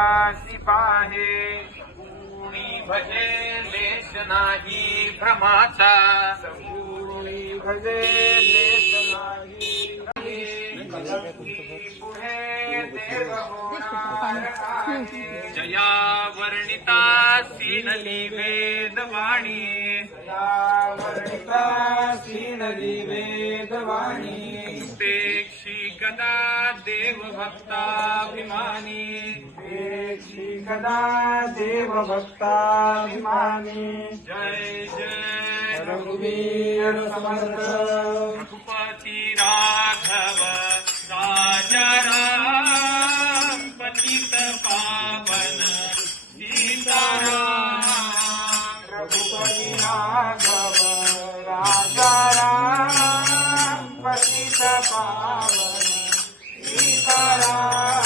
दासी पाहे गुणी भजे लेश नाही भ्रमाचा गुणी भजे लेश नाही जया वर्णिता सीनली वेदवाणी। वर्णिता सीनली वेदवाणी। पेक्षी कदा देव भक्ताभिमानी कदा देव जय जय रघुवीर समर्थ। रघुपती राघव राजा राम पतित पावन। सीताराम रघुपती राघव राजा राम पतित पावन। सीताराम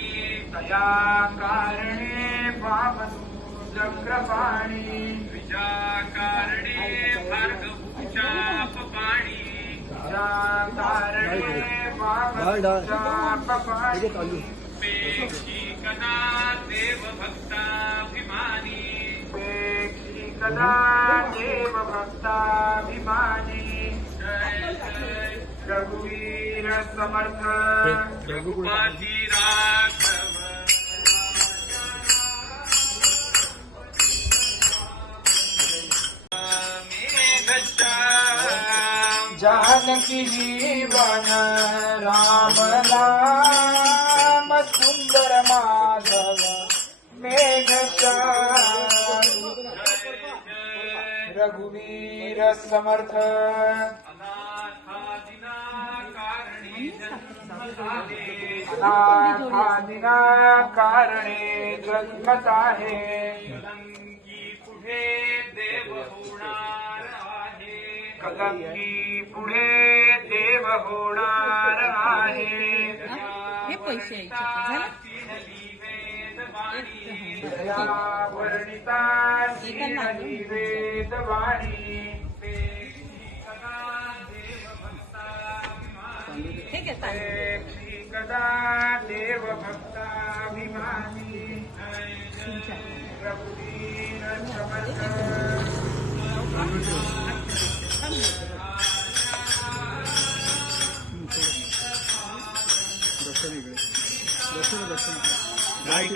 तया कारणे वामनु चक्रपाणी द्विजा कारणे भार्गवचापपाणी। द्विजा कारणे वामनु पेक्षी कदा देव पेक्षी कदा देव भक्ताभिमानी जय जय। रघुवीर समर्थ। रघुपती जानकी जीवन राम राम सुंदर माधव मेघ रघुवीर समर्थ। कारणे जन्मत कलंकी देव होणार। कलंकी पुढे देव होणार आहे हे पैसे वर्णिता श्रीहरी वेदवाणी श्री कदा देव भक्ताभिमानी. रघुवीर समर्थ.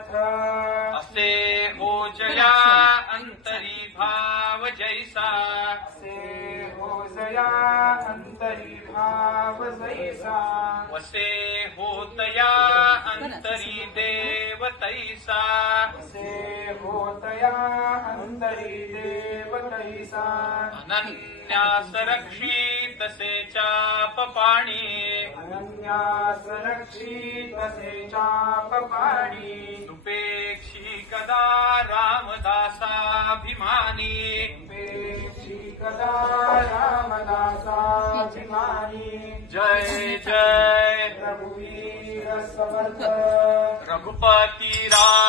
समर्थ असे हो जया अंतरी भाव जैसा असे हो जया अंतरी भाव जैसा वसे होतया अंतरी देव तैसा। अनन्यास रक्षित से चाप पाणी। अनन्यास रक्षित से चाप पाणी। सुपेक्षी कदा रामदासाभिमानी। पेक्षी कदा रामदासाभिमानी। जय जय। रघुवीर समर्थ। रघुपति राघव राय